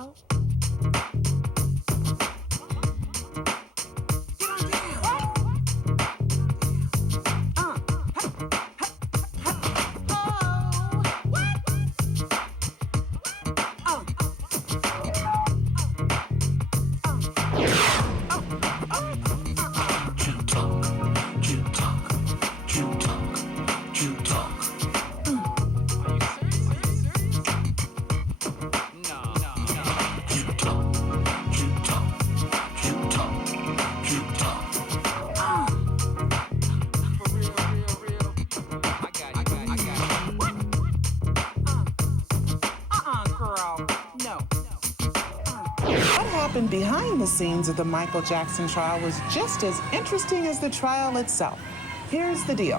Oh. Behind the scenes of the Michael Jackson trial was just as interesting as the trial itself. Here's the deal.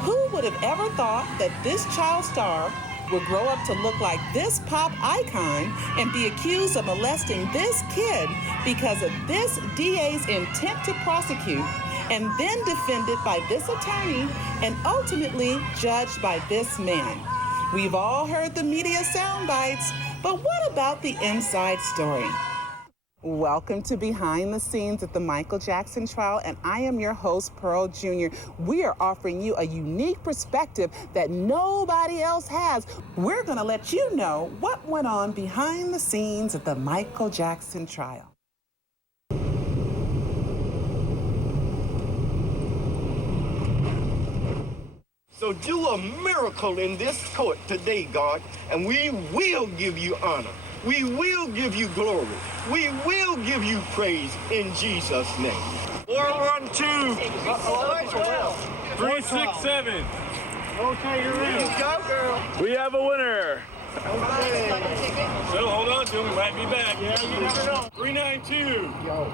Who would have ever thought that this child star would grow up to look like this pop icon and be accused of molesting this kid because of this DA's intent to prosecute, and then defended by this attorney and ultimately judged by this man? We've all heard the media sound bites, but what about the inside story? Welcome to Behind the Scenes at the Michael Jackson trial, and I am your host, Pearl Jr. We are offering you a unique perspective that nobody else has. We're gonna let you know what went on behind the scenes at the Michael Jackson trial. So do a miracle in this court today, God, and we will give you honor. We will give you glory. We will give you praise in Jesus' name. 412. 367. Okay, you're in. Go, girl. We have a winner. Okay. So hold on to him. We might be back. Yeah, you never know. 392. Yo.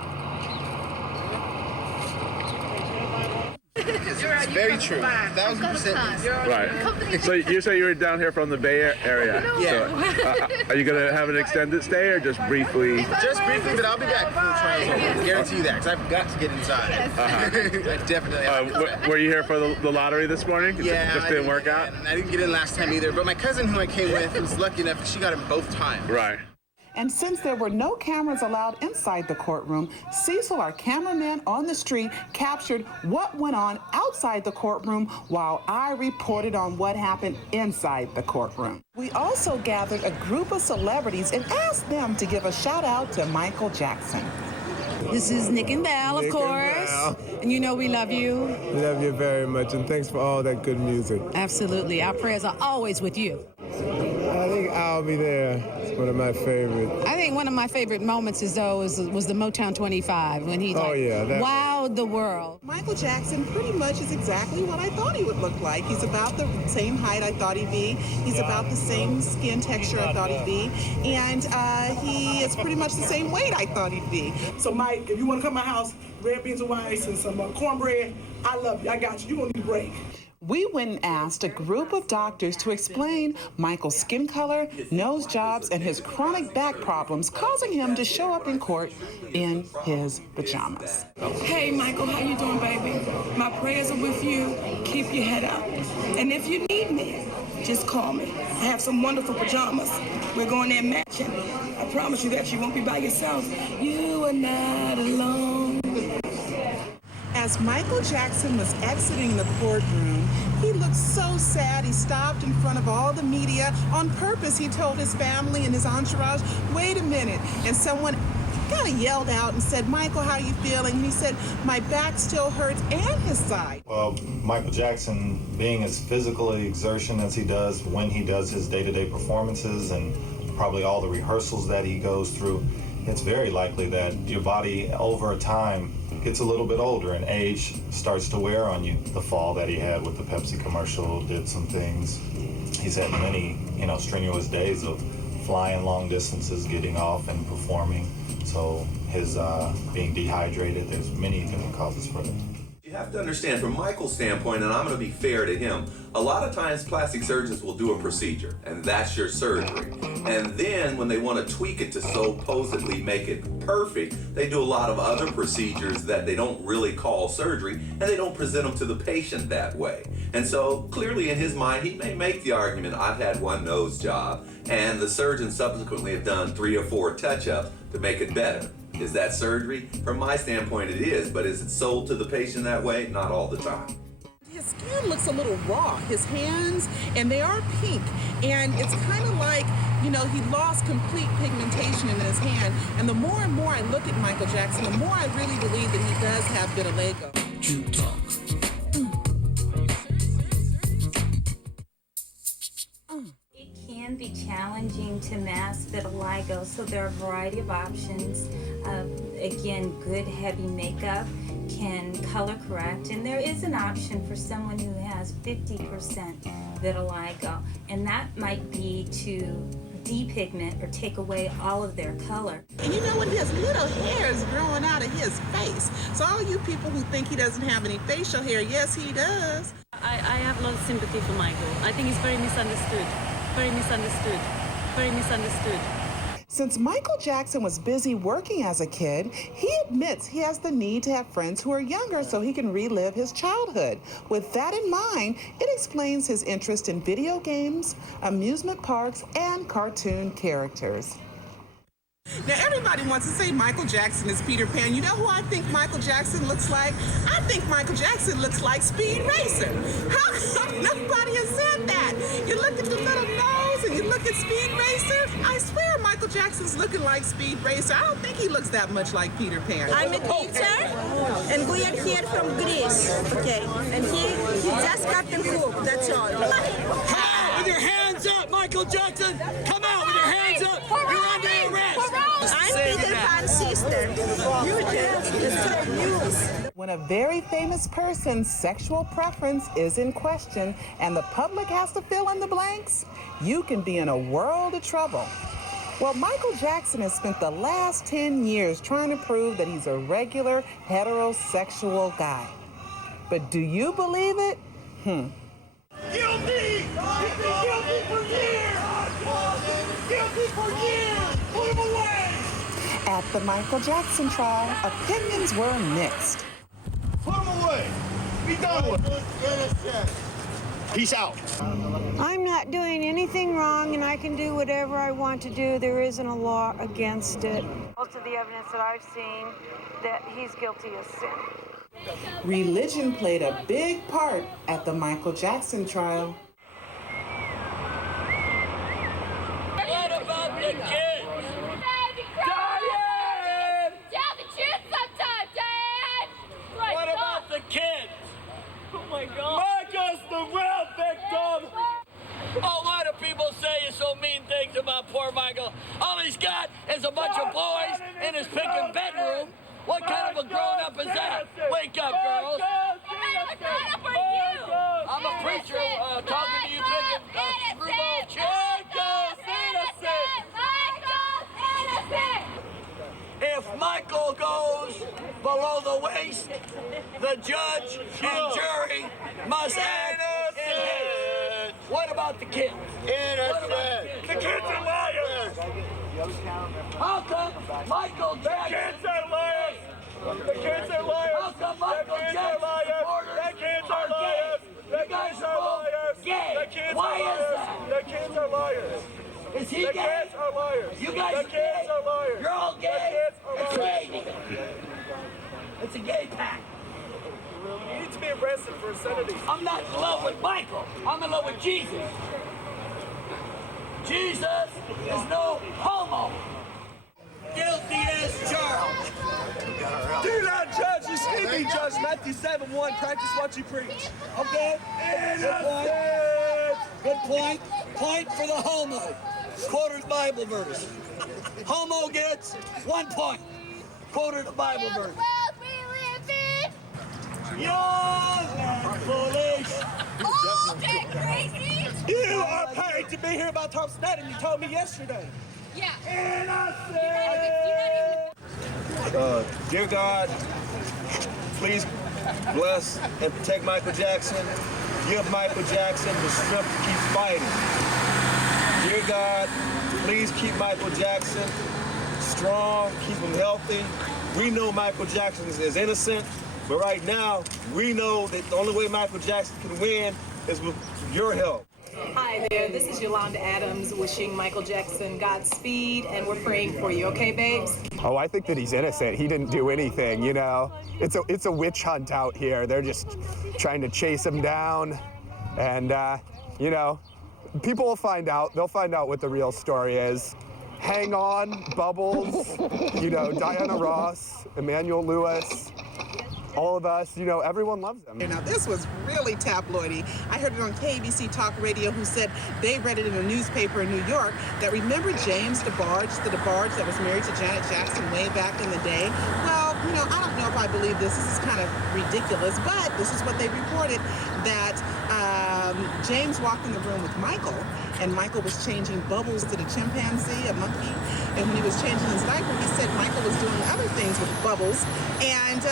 It's very true. 1,000%. Right. So you say you were down here from the Bay Area. Yeah. So, are you going to have an extended stay or just briefly? Just briefly, but I'll be back for the trials. I guarantee you that, because I've got to get inside. I definitely have to. Were you here for the lottery this morning? Yeah. Just didn't work out? I didn't get in last time either, but my cousin who I came with was lucky enough, she got in both times. Right. And since there were no cameras allowed inside the courtroom, Cecil, our cameraman on the street, captured what went on outside the courtroom while I reported on what happened inside the courtroom. We also gathered a group of celebrities and asked them to give a shout out to Michael Jackson. This is Nick and Val, of course. And you know we love you. We love you very much, and thanks for all that good music. Absolutely. Our prayers are always with you. I think I'll be there. It's one of my favorites. I think one of my favorite moments was the Motown 25 when he wowed the world. Michael Jackson pretty much is exactly what I thought he would look like. He's about the same height I thought he'd be. He's about the same skin texture I thought he'd be. And he is pretty much the same weight I thought he'd be. So Mike, if you want to come to my house, red beans and rice and some cornbread, I love you. I got you. You're going to need a break. We went and asked a group of doctors to explain Michael's skin color, nose jobs, and his chronic back problems causing him to show up in court in his pajamas. Hey Michael, how you doing, baby? My prayers are with you. Keep your head up. And if you need me, just call me. I have some wonderful pajamas. We're going there matching. I promise you that you won't be by yourself. You are not alone. As Michael Jackson was exiting the courtroom, he looked so sad. He stopped in front of all the media. On purpose, he told his family and his entourage, wait a minute. And someone kind of yelled out and said, Michael, how are you feeling? And he said, my back still hurts and his side. Well, Michael Jackson, being as physical exertion as he does when he does his day-to-day performances and probably all the rehearsals that he goes through, it's very likely that your body over time gets a little bit older and age starts to wear on you. The fall that he had with the Pepsi commercial did some things. He's had many, strenuous days of flying long distances, getting off and performing. So his being dehydrated, there's many different causes for it. You have to understand, from Michael's standpoint, and I'm going to be fair to him, a lot of times plastic surgeons will do a procedure, and that's your surgery. And then when they want to tweak it to supposedly make it perfect, they do a lot of other procedures that they don't really call surgery, and they don't present them to the patient that way. And so clearly in his mind, he may make the argument, I've had one nose job, and the surgeon subsequently have done 3 or 4 touch-ups to make it better. Is that surgery? From my standpoint, it is, but is it sold to the patient that way? Not all the time. His skin looks a little raw, his hands, and they are pink. And it's kind of like, you know, he lost complete pigmentation in his hand. And the more and more I look at Michael Jackson, the more I really believe that he does have vitiligo. True talk. It can be challenging to mask vitiligo, so there are a variety of options. Again, good heavy makeup can color correct, and there is an option for someone who has 50% vitiligo, and that might be to depigment or take away all of their color. And you know what? He has little hairs growing out of his face. So all you people who think he doesn't have any facial hair, yes, he does. I have a lot of sympathy for Michael. I think he's very misunderstood. Very misunderstood. Very misunderstood. Since Michael Jackson was busy working as a kid, he admits he has the need to have friends who are younger so he can relive his childhood. With that in mind, it explains his interest in video games, amusement parks, and cartoon characters. Now, everybody wants to say Michael Jackson is Peter Pan. You know who I think Michael Jackson looks like? I think Michael Jackson looks like Speed Racer. How come nobody has said that? You look at the little nose and you look at Speed Racer. I swear Michael Jackson's looking like Speed Racer. I don't think he looks that much like Peter Pan. I'm a teacher, and we are here from Greece, okay? And he just Captain Hook, that's all. How? With your hands up, Michael Jackson! Come out with your hands up! You're under arrest! I'm Peter Pan's sister. You just disturb news. When a very famous person's sexual preference is in question and the public has to fill in the blanks, you can be in a world of trouble. Well, Michael Jackson has spent the last 10 years trying to prove that he's a regular heterosexual guy. But do you believe it? Guilty! He's been guilty for years! Guilty for years! Put him away! At the Michael Jackson trial, opinions were mixed. Put him away! Be done with it! Peace out. I'm not doing anything wrong, and I can do whatever I want to do. There isn't a law against it. Most of the evidence that I've seen that he's guilty of sin. Religion played a big part at the Michael Jackson trial. What about the kids? Baby, Diane! Tell the truth sometime, Diane! What about the kids? Oh my God. Marcus, the real victim! Oh, why do people say so mean things about poor Michael? All he's got is a bunch of boys in his picking bedroom. What kind of a grown-up is that? Wake up, girls. What grown-up are you? I'm a preacher talking to you picking screwball chicks. If Michael goes below the waist, the judge and jury must act innocent. What about the kids? Innocent! The kids are liars! How come Michael Jackson? The kids are liars! The kids are liars! How come Michael Jackson supporters? The kids are liars! The kids are liars! Gay. The kids Why are is liars! that? The kids are liars! Is he the gay? Kids are liars. You guys the are kids gay? are liars. You're all gay? The kids are It's liars. crazy. It's a gay pack. You need to be arrested for obscenity. I'm not in love with Michael. I'm in love with Jesus. Jesus is no homo. Guilty as charged. Do not judge. You should be judged. Matthew 7:1. Practice what you preach. Okay? Good point. Point for the homo. Quoted Bible verse. Homo gets 1 point. Quoted a Bible verse. Young and foolish. Old and crazy. You are paid to be here about Tom Snyder, and you told me yesterday. Yeah. Dear God, please Bless and protect Michael Jackson. Give Michael Jackson the strength to keep fighting. Dear God, please keep Michael Jackson strong, keep him healthy. We know Michael Jackson is innocent, but right now, we know that the only way Michael Jackson can win is with your help. Hi there, this is Yolanda Adams wishing Michael Jackson Godspeed, and we're praying for you, okay, babes? Oh, I think that he's innocent. He didn't do anything, you know? It's a witch hunt out here. They're just trying to chase him down, and, you know, people will find out. They'll find out what the real story is. Hang on, Bubbles, you know, Diana Ross, Emmanuel Lewis, all of us, you know, everyone loves them. Now, this was really tabloidy. I heard it on KBC Talk Radio, who said they read it in a newspaper in New York that remember James DeBarge, the DeBarge that was married to Janet Jackson way back in the day? Well, you know, I don't know if I believe this. This is kind of ridiculous, but this is what they reported, that James walked in the room with Michael, and Michael was changing Bubbles to the chimpanzee, a monkey, and when he was changing his diaper, he said Michael was doing other things with Bubbles, and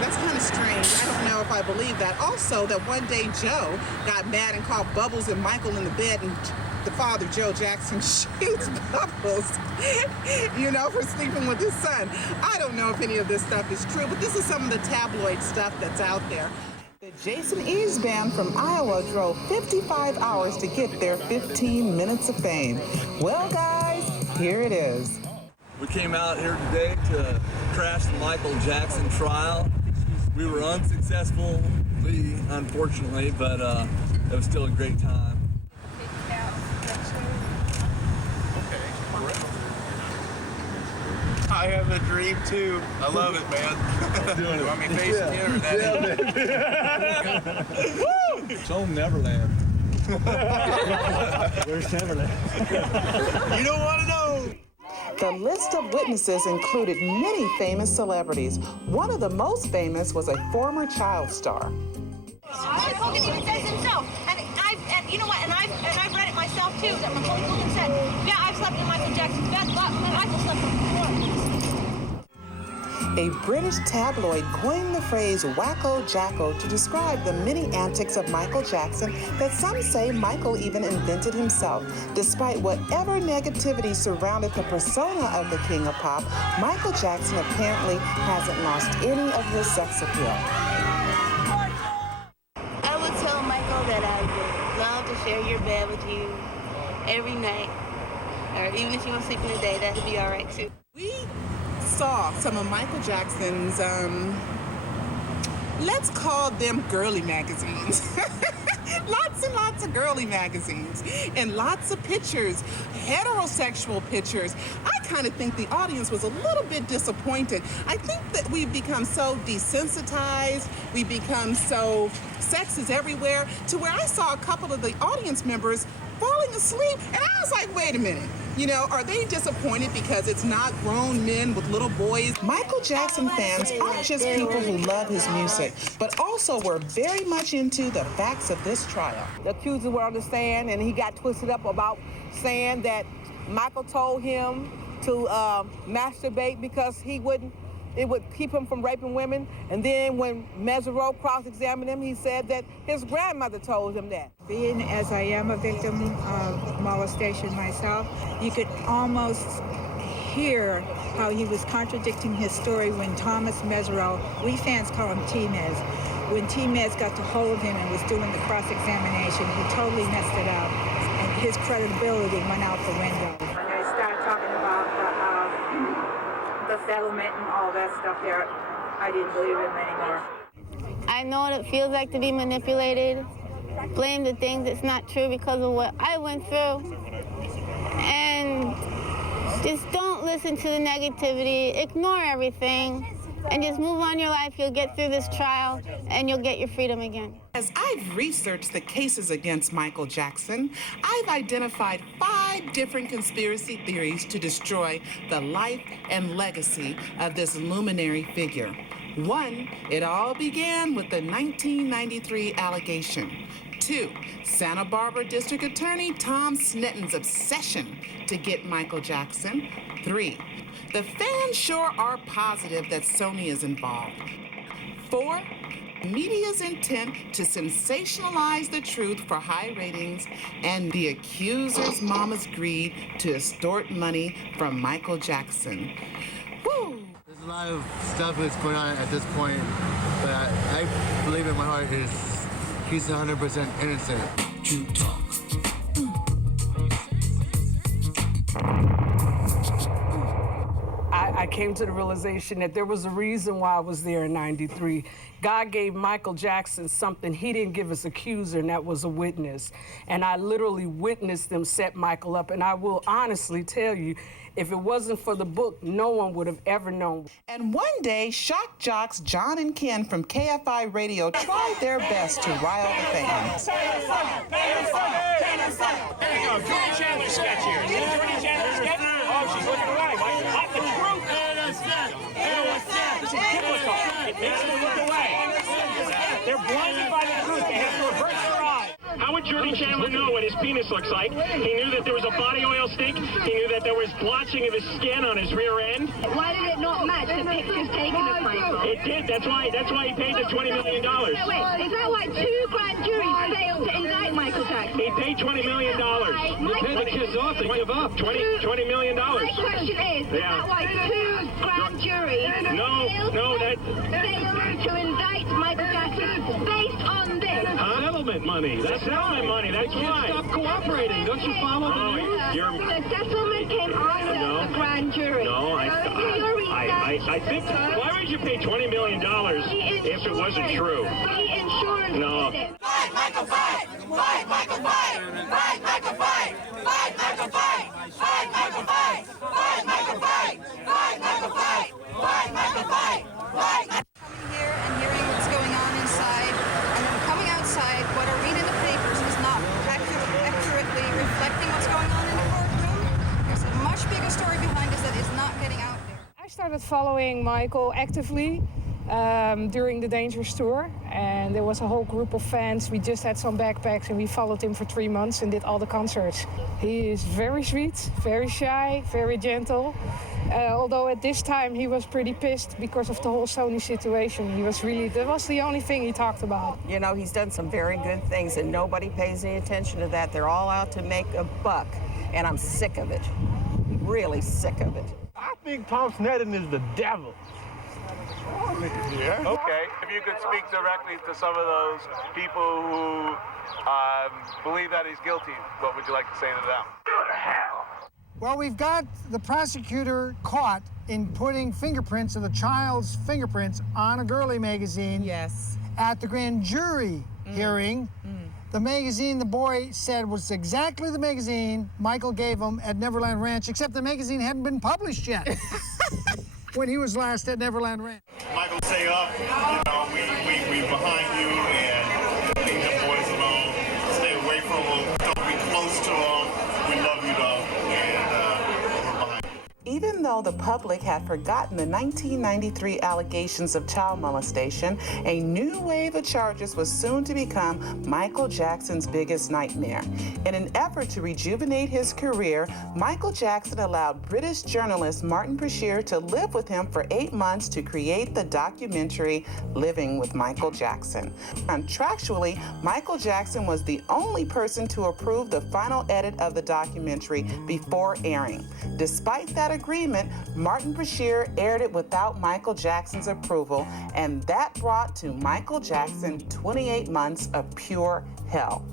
that's kind of strange. I don't know if I believe that. Also, that one day Joe got mad and called Bubbles and Michael in the bed, and the father, Joe Jackson, shoots Bubbles, you know, for sleeping with his son. I don't know if any of this stuff is true, but this is some of the tabloid stuff that's out there. The Jason Eves Band from Iowa drove 55 hours to get their 15 minutes of fame. Well, guys, here it is. We came out here today to crash the Michael Jackson trial. We were unsuccessfully, unfortunately, but it was still a great time. I have a dream too. I love it, man. Doing You want me facing you or that? Woo! It's on Neverland. Where's Neverland? You don't want to know. The list of witnesses included many famous celebrities. One of the most famous was a former child star. Macaulay Culkin even says himself, and you know what? And I've read it myself too. That Macaulay Culkin said, "Yeah, I've slept in Michael Jackson's bed, but Michael slept on the floor." A British tabloid coined the phrase wacko jacko to describe the many antics of Michael Jackson that some say Michael even invented himself. Despite whatever negativity surrounded the persona of the King of Pop, Michael Jackson apparently hasn't lost any of his sex appeal. I would tell Michael that I would love to share your bed with you every night, or even if you want to sleep in the day, that'd be all right too. We saw some of Michael Jackson's, let's call them girly magazines. Lots and lots of girly magazines and lots of pictures, heterosexual pictures. I kind of think the audience was a little bit disappointed. I think that we've become so desensitized, we become so sex is everywhere, to where I saw a couple of the audience members falling asleep, and I was like, wait a minute. You know, are they disappointed because it's not grown men with little boys? Michael Jackson fans aren't just people who love his music, but also were very much into the facts of this trial. The accusers were on the stand, and he got twisted up about saying that Michael told him to masturbate because it would keep him from raping women. And then when Mesereau cross-examined him, he said that his grandmother told him that. Being as I am a victim of molestation myself, you could almost hear how he was contradicting his story when Thomas Mesereau, we fans call him T-Mez, when T-Mez got to hold of him and was doing the cross-examination, he totally messed it up, and his credibility went out the window. When they started talking about the settlement and all that stuff there, I didn't believe him anymore. I know what it feels like to be manipulated, blame the things that's not true because of what I went through, and just don't listen to the negativity, ignore everything, and just move on your life. You'll get through this trial, and you'll get your freedom again. As I've researched the cases against Michael Jackson, I've identified 5 different conspiracy theories to destroy the life and legacy of this luminary figure. 1, it all began with the 1993 allegation. 2, Santa Barbara District Attorney Tom Snetten's obsession to get Michael Jackson. 3, the fans sure are positive that Sony is involved. 4. Media's intent to sensationalize the truth for high ratings and the accuser's mama's greed to extort money from Michael Jackson. Woo! There's a lot of stuff that's going on at this point, but I believe in my heart he's 100% innocent. True talk. I came to the realization that there was a reason why I was there in '93. God gave Michael Jackson something he didn't give his accuser, and that was a witness. And I literally witnessed them set Michael up. And I will honestly tell you, if it wasn't for the book, no one would have ever known. And one day, shock jocks John and Ken from KFI Radio tried their best to rile the fans. There you go, Judy Chandler sketch here. See the Judy Chandler sketch? Oh, she's looking away. What the truth? It makes them look away. They're blinded by the truth. They have to avert their eyes. How would Judy Chandler know what his penis looks like? He knew that there was a body oil stink. He knew that there was blotching of his skin on his rear end. Why did it not match the pictures taken of Michael? It did. That's why he paid the $20 million. No, wait, is that why 2 grand juries failed to indict Michael Jackson? He paid $20 million. You pay the kids off, they give up. $20 million. My question is that why 2 grand juries failed to indict Michael Jackson based on this? Settlement money. That's settlement money. That's why. Stop cooperating. Don't you follow the news? The settlement came after the grand jury. No, I think. Why would you pay $20 million if it wasn't true? The insurance No. did it. Fight, Michael, fight! Fight, Michael, fight! Fight, Michael, fight! Fight, Michael, fight! Fight, Michael, fight! Fight, Michael, fight! Fight, Michael, fight! Fight, Michael, fight! Fight! Coming here and hearing what's going on inside, and then coming outside, what I read in the papers is not accurately reflecting what's going on in the courtroom. There's a much bigger story behind this that is not getting out there. I started following Michael actively during the Dangerous Tour, and there was a whole group of fans. We just had some backpacks and we followed him for 3 months and did all the concerts. He is very sweet, very shy, very gentle. Although at this time he was pretty pissed because of the whole Sony situation. That was the only thing he talked about. You know, he's done some very good things and nobody pays any attention to that. They're all out to make a buck, and I'm sick of it. Really sick of it. I think Tom Sneddon is the devil. Yeah. Okay. If you could speak directly to some of those people who believe that he's guilty, what would you like to say to them? Go to hell. Well, we've got the prosecutor caught in putting fingerprints of the child's fingerprints on a girly magazine. Yes. At the grand jury hearing. The magazine the boy said was exactly the magazine Michael gave him at Neverland Ranch, except the magazine hadn't been published yet when he was last at Neverland Ranch. Michael, stay up. You know, we behind you, and leave the boys alone. Stay away from them. Don't be close to them. We love you, though, and we're behind you. Even though the public had forgotten the 1993 allegations of child molestation, a new wave of charges was soon to become Michael Jackson's biggest nightmare. In an effort to rejuvenate his career, Michael Jackson allowed British journalist Martin Bashir to live with him for 8 months to create the documentary Living with Michael Jackson. Contractually, Michael Jackson was the only person to approve the final edit of the documentary before airing. Despite that agreement, Martin Bashir aired it without Michael Jackson's approval, and that brought to Michael Jackson 28 months of pure hell.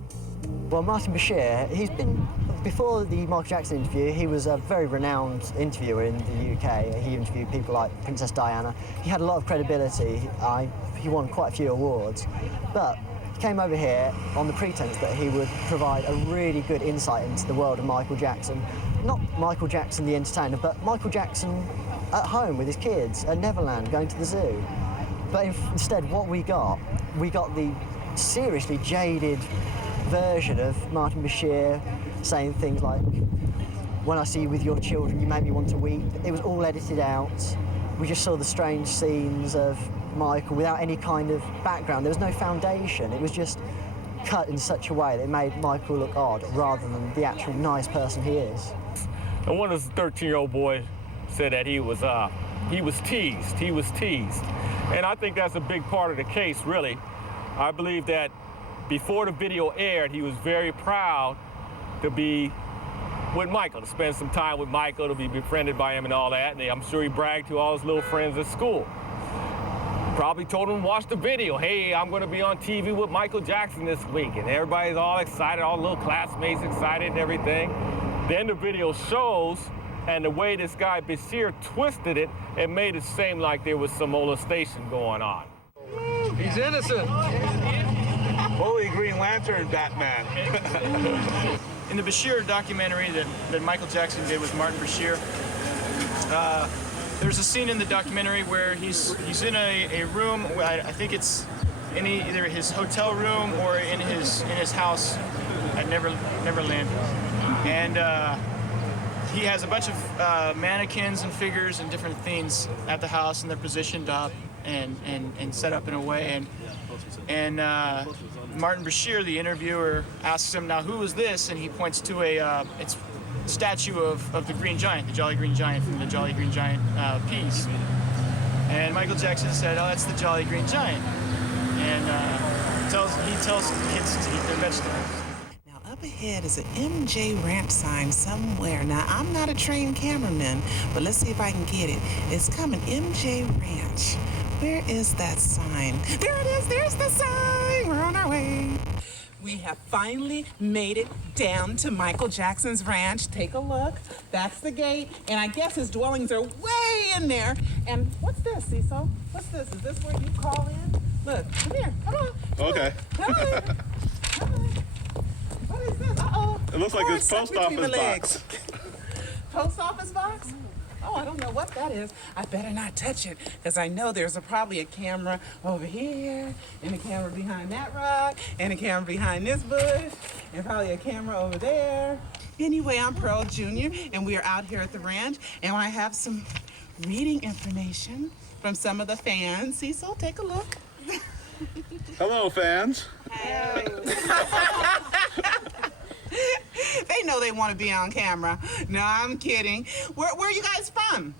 Well, Martin Bashir, before the Michael Jackson interview, he was a very renowned interviewer in the UK. He interviewed people like Princess Diana. He had a lot of credibility. He won quite a few awards, but he came over here on the pretense that he would provide a really good insight into the world of Michael Jackson. Not Michael Jackson the entertainer, but Michael Jackson at home with his kids, at Neverland, going to the zoo. But instead, what we got the seriously jaded version of Martin Bashir saying things like, "When I see you with your children, you make me want to weep." It was all edited out. We just saw the strange scenes of Michael without any kind of background. There was no foundation. It was just cut in such a way that it made Michael look odd rather than the actual nice person he is. And one of the 13-year-old boys said that he was he was teased. He was teased. And I think that's a big part of the case, really. I believe that before the video aired, he was very proud to be with Michael, to spend some time with Michael, to be befriended by him and all that. And I'm sure he bragged to all his little friends at school. Probably told him to watch the video. Hey, I'm going to be on TV with Michael Jackson this week. And everybody's all excited, all the little classmates excited and everything. Then the video shows, and the way this guy Bashir twisted it, it made it seem like there was some molestation going on. He's innocent. Holy Green Lantern Batman. In the Bashir documentary that Michael Jackson did with Martin Bashir, there's a scene in the documentary where he's in a room, I think it's in either his hotel room or in his house at Neverland, and he has a bunch of mannequins and figures and different things at the house, and they're positioned up and set up in a way, and Martin Bashir, the interviewer, asks him, now who is this? And he points to a statue of the Green Giant, the Jolly Green Giant from the Jolly Green Giant piece. And Michael Jackson said, oh, that's the Jolly Green Giant. And he tells the kids to eat their vegetables. Now up ahead is an MJ Ranch sign somewhere. Now I'm not a trained cameraman, but let's see if I can get it. It's coming, MJ Ranch. Where is that sign? There it is, there's the sign. We're on our way. We have finally made it down to Michael Jackson's ranch. Take a look. That's the gate. And I guess his dwellings are way in there. And what's this, Cecil? What's this? Is this where you call in? Look, come here. Come on. Okay. Come on. Come on. What is this? Uh-oh. It looks like his post office box. Post office box? Oh, I don't know what that is. I better not touch it, because I know there's probably a camera over here, and a camera behind that rock, and a camera behind this bush, and probably a camera over there. Anyway, I'm Pearl Jr., and we are out here at the ranch, and I have some reading information from some of the fans. Cecil, take a look. Hello, fans. They know they want to be on camera. No, I'm kidding. Where are you guys from?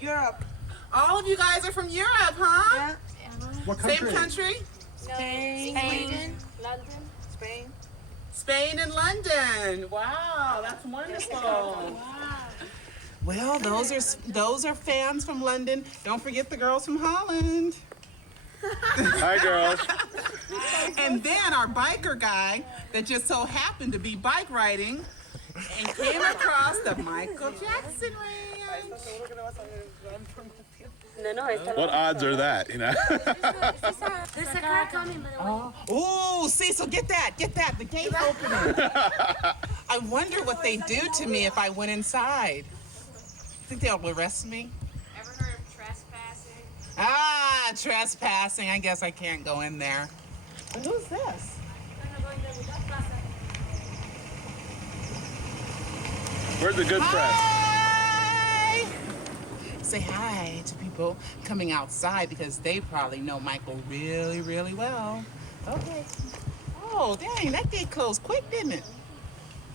Europe. All of you guys are from Europe, huh? Yeah. What country? Same country? Spain. London. Spain. Spain and London. Wow, that's wonderful. Wow. Well, those are fans from London. Don't forget the girls from Holland. Hi, girls. And then our biker guy that just so happened to be bike riding and came across the Michael Jackson ranch. What odds are that, you know? There's a car coming, by the way. Oh, Cecil, get that. The gate's opening. I wonder what they'd do to me if I went inside. Think they'll arrest me? Ever heard of trespassing? Ah, trespassing. I guess I can't go in there. But who's this? Where's the good press? Hi! Say hi to people coming outside because they probably know Michael really, really well. Okay. Oh, dang, that gate closed quick, didn't it?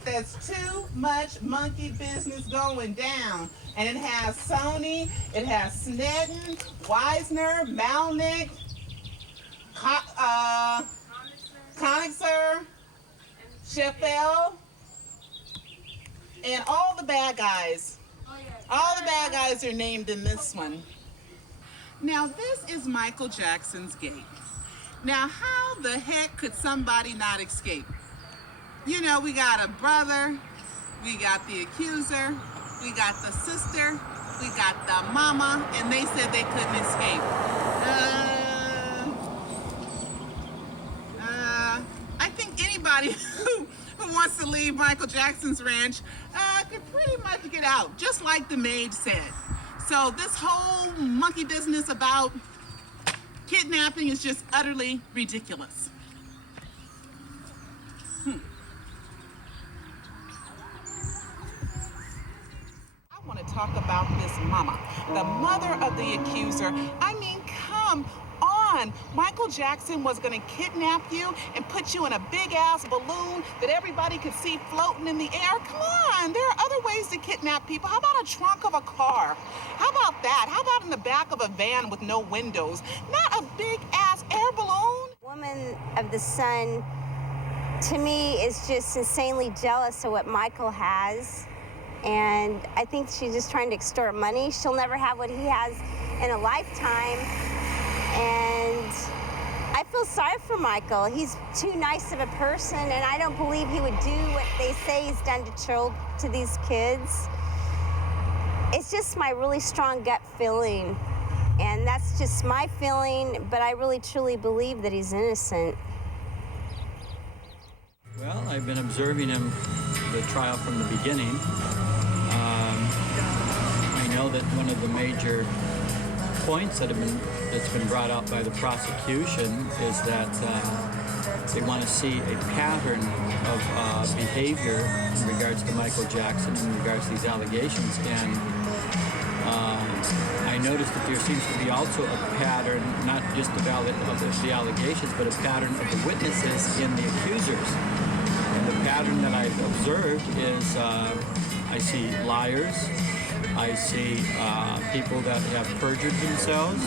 There's too much monkey business going down. And it has Sony, it has Snedden, Weisner, Malnick, Konixer, Sheffel, and all the bad guys. All the bad guys are named in this one. Now this is Michael Jackson's gate. Now how the heck could somebody not escape? You know, we got a brother, we got the accuser, we got the sister, we got the mama, and they said they couldn't escape. I think anybody who wants to leave Michael Jackson's ranch could pretty much get out, just like the maid said. So this whole monkey business about kidnapping is just utterly ridiculous. I want to talk about this mama, the mother of the accuser. I mean, come on. on. Michael Jackson was going to kidnap you and put you in a big-ass balloon that everybody could see floating in the air. Come on, there are other ways to kidnap people. How about a trunk of a car? How about that? How about in the back of a van with no windows? Not a big-ass air balloon. Woman of the Sun, to me, is just insanely jealous of what Michael has. And I think she's just trying to extort money. She'll never have what he has in a lifetime. And I feel sorry for Michael. He's too nice of a person, and I don't believe he would do what they say he's done to these kids. It's just my really strong gut feeling. And that's just my feeling, but I really truly believe that he's innocent. Well, I've been observing him, the trial from the beginning. I know that one of the major points that's been brought out by the prosecution is that they want to see a pattern of behavior in regards to Michael Jackson, in regards to these allegations. And I noticed that there seems to be also a pattern, not just of the allegations, but a pattern of the witnesses in the accusers. And the pattern that I've observed is I see liars, I see people that have perjured themselves,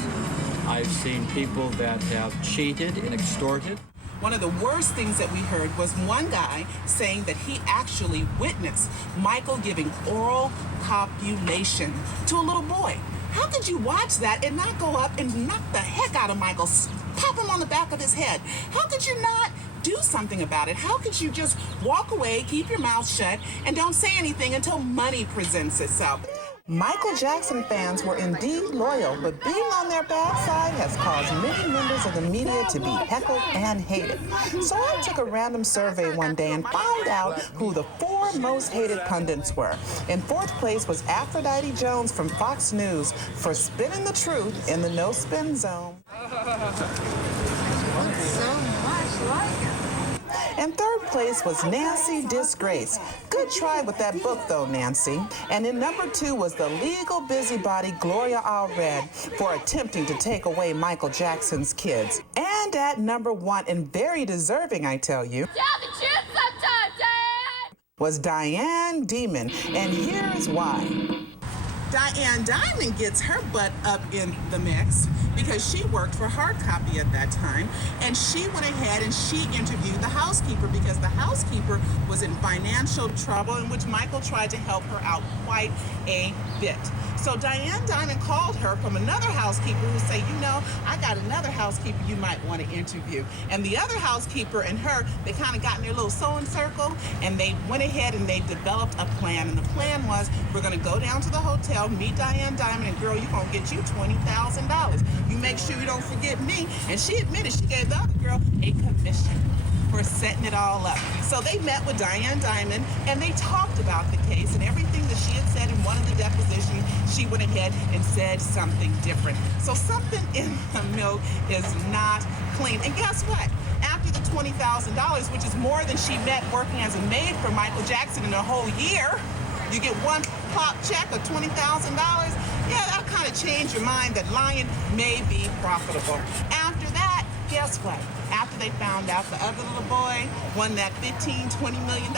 I've seen people that have cheated and extorted. One of the worst things that we heard was one guy saying that he actually witnessed Michael giving oral copulation to a little boy. How could you watch that and not go up and knock the heck out of Michael, pop him on the back of his head? How could you not do something about it? How could you just walk away, keep your mouth shut, and don't say anything until money presents itself? Michael Jackson fans were indeed loyal, but being on their bad side has caused many members of the media to be heckled and hated. So I took a random survey one day and found out who the 4 most hated pundits were. In 4th place was Aphrodite Jones from Fox News for spinning the truth in the no-spin zone. In 3rd place was Nancy Disgrace. Good try with that book, though, Nancy. And in number 2 was the legal busybody Gloria Allred for attempting to take away Michael Jackson's kids. And at number 1, and very deserving, I tell you, tell the truth sometimes, Dad, was Diane Demon. And here's why. Diane Diamond gets her butt up in the mix because she worked for Hard Copy at that time, and she went ahead and she interviewed the housekeeper because the housekeeper was in financial trouble, in which Michael tried to help her out quite a bit. So Diane Diamond called her from another housekeeper who said, you know, I got another housekeeper you might want to interview. And the other housekeeper and her, they kind of got in their little sewing circle, and they went ahead and they developed a plan. And the plan was, we're going to go down to the hotel, meet Diane Diamond, and girl, you're going to get you $20,000. You make sure you don't forget me. And she admitted she gave the other girl a commission for setting it all up. So they met with Diane Diamond and they talked about the case, and everything that she had said in one of the depositions, she went ahead and said something different. So something in the milk is not clean. And guess what? After the $20,000, which is more than she met working as a maid for Michael Jackson in a whole year, you get one pop check of $20,000. Yeah, that'll kind of change your mind that lying may be profitable. After that, guess what? After they found out the other little boy won that $15, $20 million,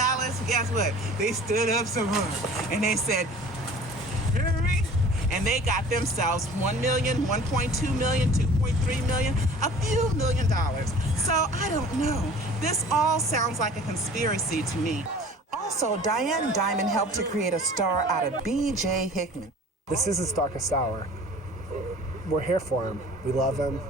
guess what? They stood up some more and they said, hurry. And they got themselves $1 million, $1.2 million, $2.3 million, a few $1 million. So I don't know. This all sounds like a conspiracy to me. Also, Diane Diamond helped to create a star out of B.J. Hickman. This is his darkest hour. We're here for him. We love him.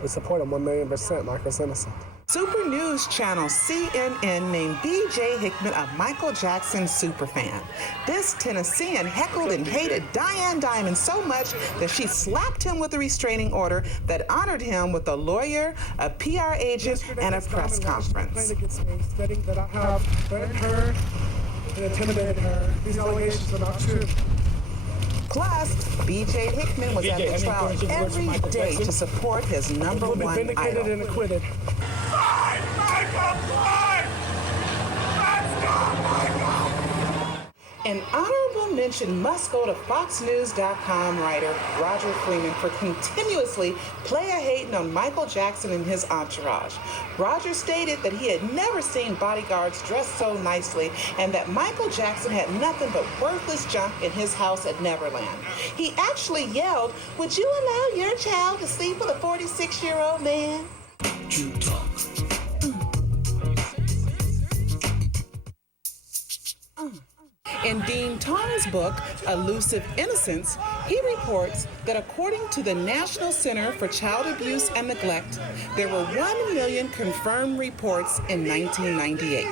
We support him 1,000,000%. Michael's innocent. Super News Channel CNN named B.J. Hickman a Michael Jackson superfan. This Tennessean heckled and hated Diane Diamond so much that she slapped him with a restraining order that honored him with a lawyer, a PR agent, and a press conference. Stating that I have threatened her and intimidated her. These allegations are not true. Plus, B.J. Hickman was at the trial every day to support his number one idol. Vindicated and acquitted. An honorable mention must go to FoxNews.com writer Roger Freeman for continuously player-hating on Michael Jackson and his entourage. Roger stated that he had never seen bodyguards dressed so nicely and that Michael Jackson had nothing but worthless junk in his house at Neverland. He actually yelled, "Would you allow your child to sleep with a 46-year-old man?" True talk. In Dean Tong's book, Elusive Innocence, he reports that according to the National Center for Child Abuse and Neglect, there were 1 million confirmed reports in 1998.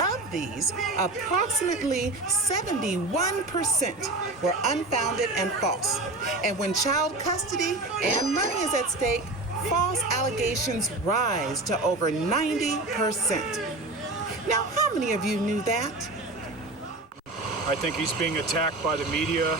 Of these, approximately 71% were unfounded and false. And when child custody and money is at stake, false allegations rise to over 90%. Now, how many of you knew that? I think he's being attacked by the media,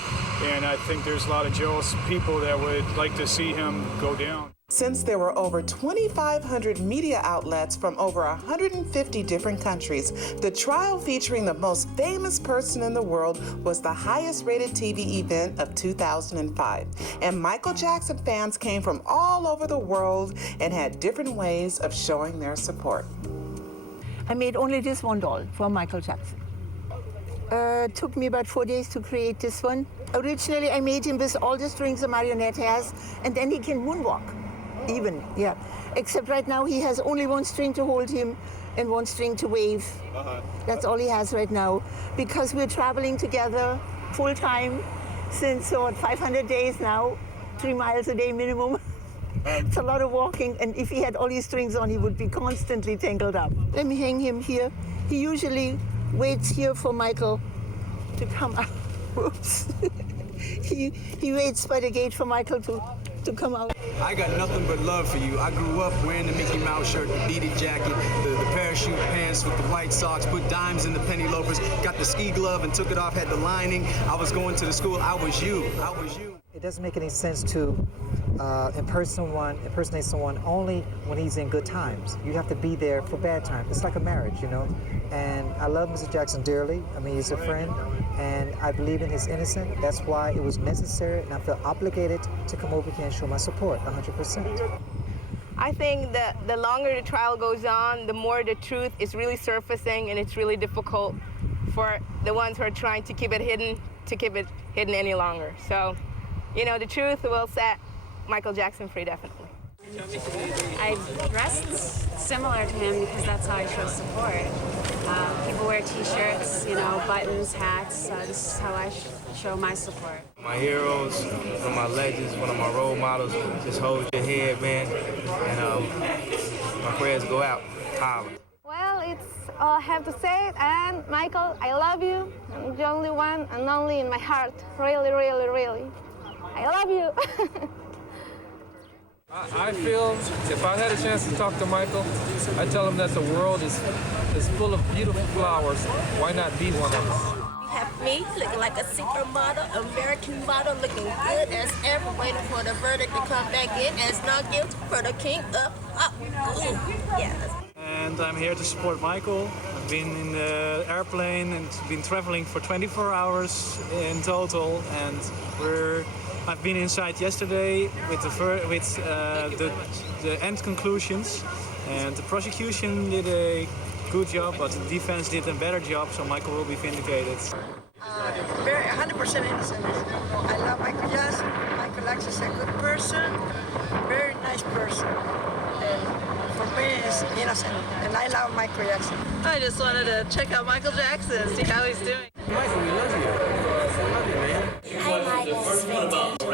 and I think there's a lot of jealous people that would like to see him go down. Since there were over 2,500 media outlets from over 150 different countries, the trial featuring the most famous person in the world was the highest-rated TV event of 2005. And Michael Jackson fans came from all over the world and had different ways of showing their support. I made only this one doll for Michael Jackson. Took me about 4 days to create this one. Originally, I made him with all the strings a marionette has, and then he can moonwalk, even, yeah. Except right now, he has only one string to hold him and one string to wave. That's all he has right now, because we're traveling together full-time since, 500 days now, 3 miles a day minimum. It's a lot of walking, and if he had all his strings on, he would be constantly tangled up. Let me hang him here. He usually waits here for Michael to come out. Whoops. he waits by the gate for Michael to come out. I got nothing but love for you. I grew up wearing the Mickey Mouse shirt, the beaded jacket, the parachute pants with the white socks, put dimes in the penny loafers, got the ski glove and took it off, had the lining. I was going to the school. I was you. I was you. It doesn't make any sense to impersonate someone only when he's in good times. You have to be there for bad times. It's like a marriage, you know? And I love Mr. Jackson dearly. I mean, he's a friend, and I believe in his innocence. That's why it was necessary, and I feel obligated to come over here and show my support, 100%. I think that the longer the trial goes on, the more the truth is really surfacing, and it's really difficult for the ones who are trying to keep it hidden any longer. So, you know, the truth will set Michael Jackson free, definitely. I dressed similar to him because that's how I show support. People wear t-shirts, you know, buttons, hats. This is how I show my support. My heroes, one of my legends, one of my role models, just hold your head, man. And my prayers go out. Holla. Well, it's all I have to say. And Michael, I love you. I'm the only one and only in my heart. Really, really, really. I love you. I feel if I had a chance to talk to Michael, I'd tell him that the world is full of beautiful flowers. Why not be one of us? You have me looking like a secret model, American model, looking good as ever, waiting for the verdict to come back in as not guilty for the king up. Yes. And I'm here to support Michael. I've been in the airplane and been traveling for 24 hours in total, and I've been inside yesterday with the end conclusions, and the prosecution did a good job, but the defense did a better job, so Michael will be vindicated. Very 100% innocent. I love Michael Jackson. Michael Jackson is a good person, very nice person. And for me, he's innocent, and I love Michael Jackson. I just wanted to check out Michael Jackson, see how he's doing. Michael, we love you. Hi, Michael.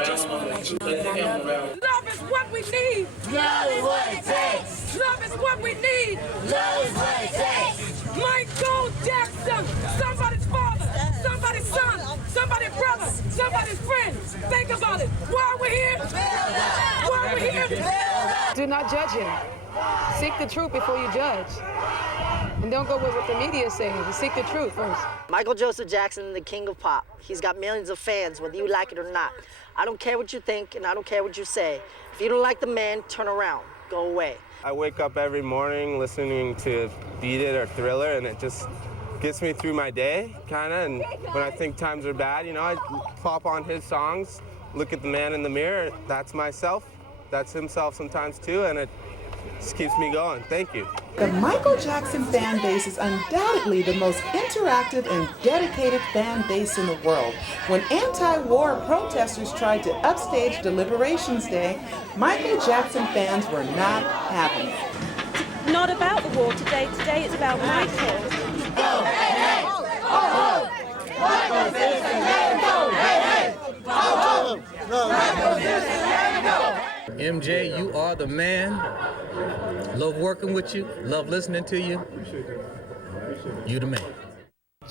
Just want to let you know that I love you. Love is what we need. Love is what it takes. Love is what we need. Love is what it takes. Michael Jackson, somebody's father, somebody's son, somebody's brother, somebody's friend. Think about it. Why are we here? Why are we here? Do not judge him. Seek the truth before you judge. And don't go with what the media is saying. Seek the truth first. Michael Joseph Jackson, the king of pop. He's got millions of fans, whether you like it or not. I don't care what you think, and I don't care what you say. If you don't like the man, turn around. Go away. I wake up every morning listening to Beat It or Thriller, and it just gets me through my day, kind of, and when I think times are bad, you know, I pop on his songs, look at the man in the mirror. That's myself. That's himself sometimes too, and it just keeps me going. Thank you. The Michael Jackson fan base is undoubtedly the most interactive and dedicated fan base in the world. When anti-war protesters tried to upstage Deliberations Day, Michael Jackson fans were not having it. Not about the war today. Today it's about Michael. Go, hey, hey! Ho, ho! Michael Jackson, let go! Hey, hey! Ho, ho! Michael Jackson, let go! MJ, you are the man. Love working with you. Love listening to you. You the man.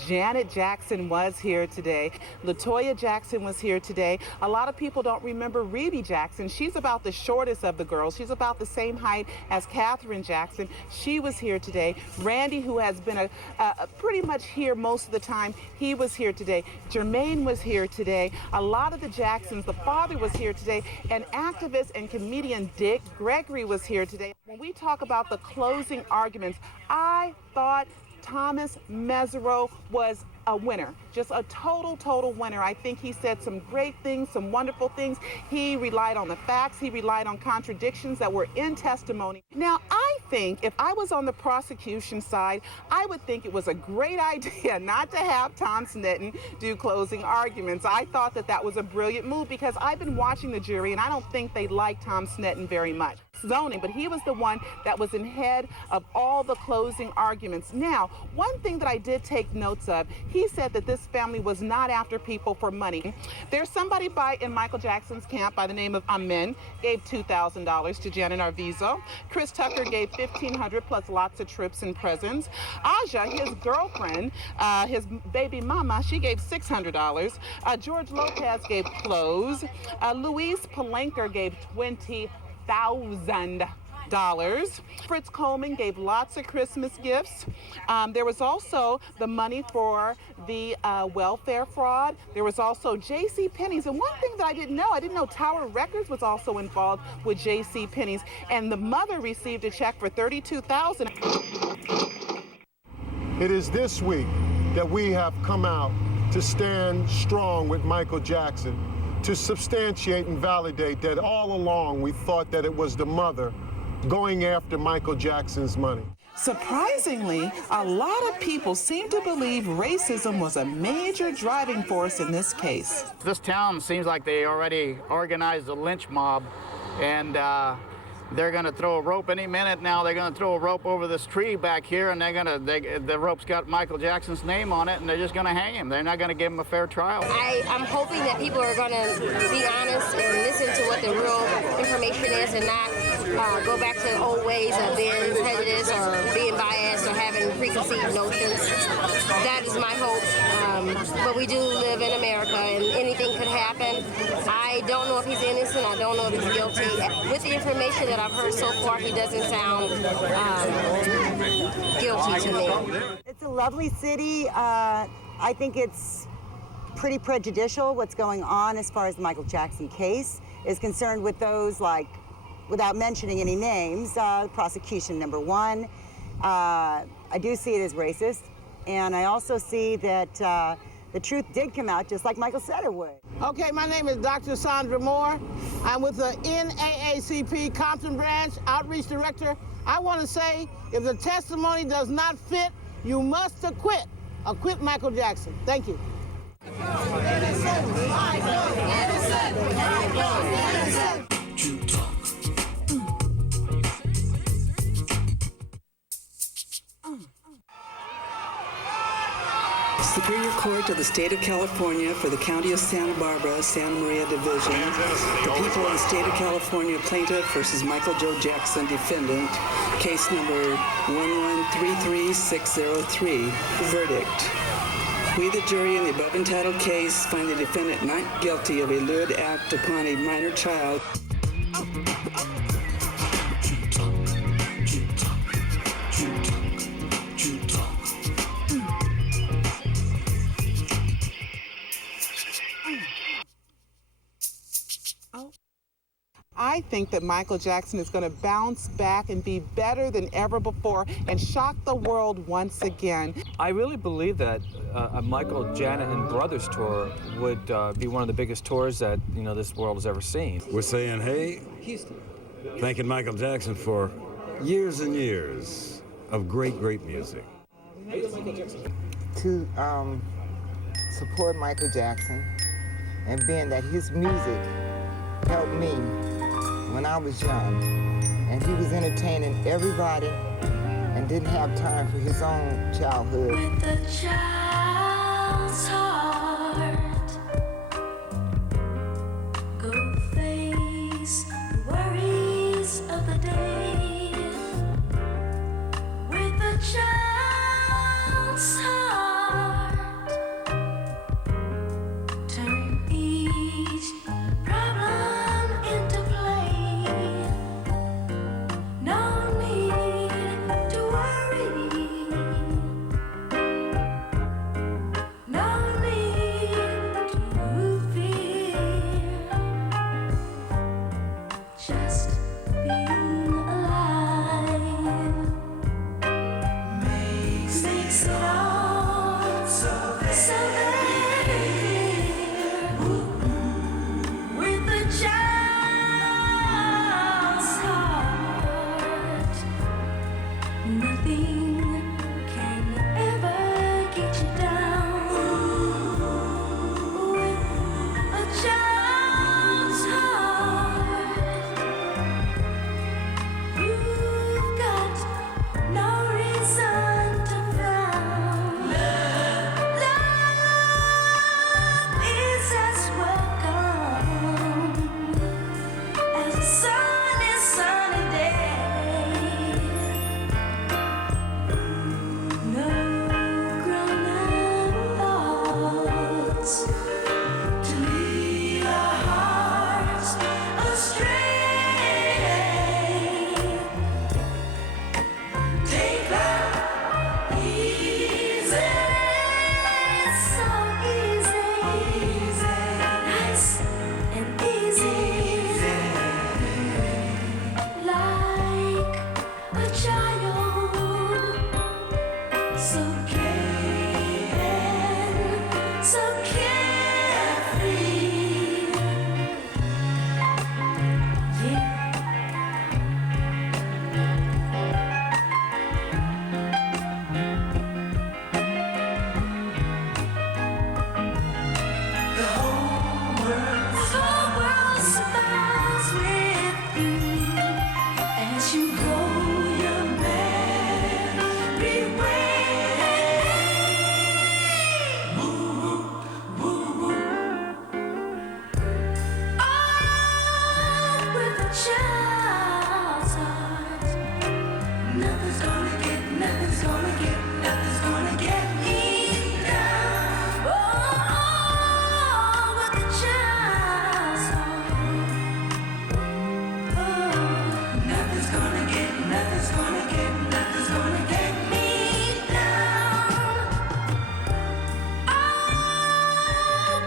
Janet Jackson was here today. LaToya Jackson was here today. A lot of people don't remember Rebe Jackson. She's about the shortest of the girls. She's about the same height as Katherine Jackson. She was here today. Randy, who has been pretty much here most of the time, he was here today. Jermaine was here today. A lot of the Jacksons, the father was here today. And activist and comedian Dick Gregory was here today. When we talk about the closing arguments, I thought Thomas Mesereau was a winner, just a total winner. I think he said some great things, some wonderful things. He relied on the facts. He relied on contradictions that were in testimony. Now, I think if I was on the prosecution side, I would think it was a great idea not to have Tom Sneddon do closing arguments. I thought that that was a brilliant move because I've been watching the jury and I don't think they like Tom Sneddon very much. Zoning, but he was the one that was in head of all the closing arguments. Now, one thing that I did take notes of, he said that this family was not after people for money. There's somebody in Michael Jackson's camp by the name of Amen, gave $2,000 to Janet Arvizo. Chris Tucker gave $1,500 plus lots of trips and presents. Aja, his girlfriend, his baby mama, she gave $600. George Lopez gave clothes. Luis Palenker gave $20,000. Fritz Coleman gave lots of Christmas gifts. There was also the money for the welfare fraud. There was also J.C. Penney's. And one thing that I didn't know Tower Records was also involved with J.C. Penney's. And the mother received a check for $32,000. It is this week that we have come out to stand strong with Michael Jackson, to substantiate and validate that all along we thought that it was the mother going after Michael Jackson's money. Surprisingly, a lot of people seem to believe racism was a major driving force in this case. This town seems like they already organized a lynch mob, and they're going to throw a rope any minute now. They're going to throw a rope over this tree back here, and the rope's got Michael Jackson's name on it, and they're just going to hang him. They're not going to give him a fair trial. I'm hoping that people are going to be honest and listen to what the real information is and not go back to old ways of being prejudiced or being biased or having preconceived notions. That is my hope. But we do live in America, and anything could happen. I don't know if he's innocent. I don't know if he's guilty. With the information that I've heard so far, he doesn't sound guilty to me. It's a lovely city. I think it's pretty prejudicial what's going on as far as the Michael Jackson case is concerned with those, like, without mentioning any names, prosecution number one. I do see it as racist, and I also see that the truth did come out just like Michael said it would. Okay, my name is Dr. Sandra Moore. I'm with the NAACP Compton Branch Outreach Director. I want to say, if the testimony does not fit, you must acquit. Acquit Michael Jackson. Thank you. Superior Court of the State of California for the County of Santa Barbara, Santa Maria Division. The people of the State of California plaintiff versus Michael Joe Jackson defendant. Case number 1133603. Verdict. We, the jury, in the above entitled case, find the defendant not guilty of a lewd act upon a minor child. I think that Michael Jackson is going to bounce back and be better than ever before and shock the world once again. I really believe that a Michael, Janet, and Brothers tour would be one of the biggest tours that, you know, this world has ever seen. We're saying, hey, Houston. Thanking Michael Jackson for years and years of great, great music. To support Michael Jackson, and being that his music helped me when I was young, and he was entertaining everybody and didn't have time for his own childhood. With a child's heart, go face the worries of the day. With a child's heart, turn each problem into play. No need to worry. No need to fear. Just being alive makes it all so very clear. With a child's heart, nothing can ever get you down. With a child's heart, you've got no reason to frown. Love is as welcome as a sunny day. No grown-up thoughts to lead our hearts astray. Take love easy, so easy, nice and easy, like a child, so gay and so carefree. Yeah. The whole world smiles with you as you go your merry way. Woo, woo, woo. Oh, with a child's heart, nothing's gonna get me down. Oh, with a child's heart, oh, nothing's gonna get me down. Oh,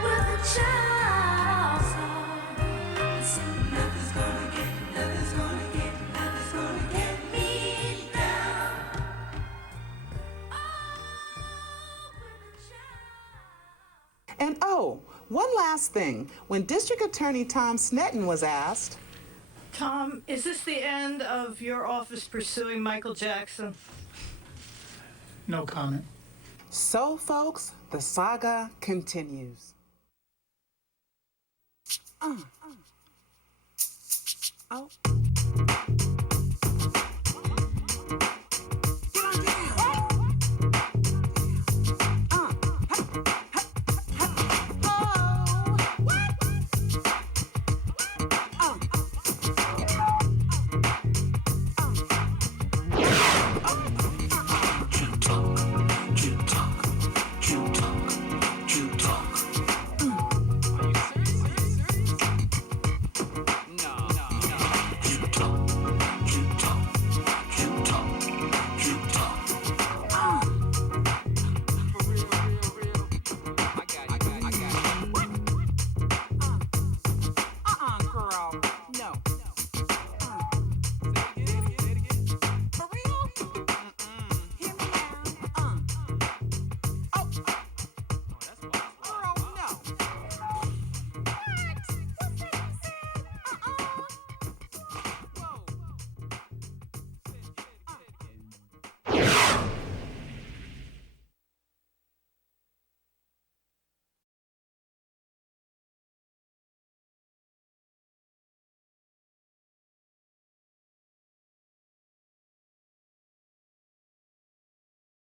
with a child's heart, nothing's gonna get me down. And oh, one last thing. When District Attorney Tom Snetton was asked, Tom, is this the end of your office pursuing Michael Jackson? No comment. so folks, the saga continues. Oh.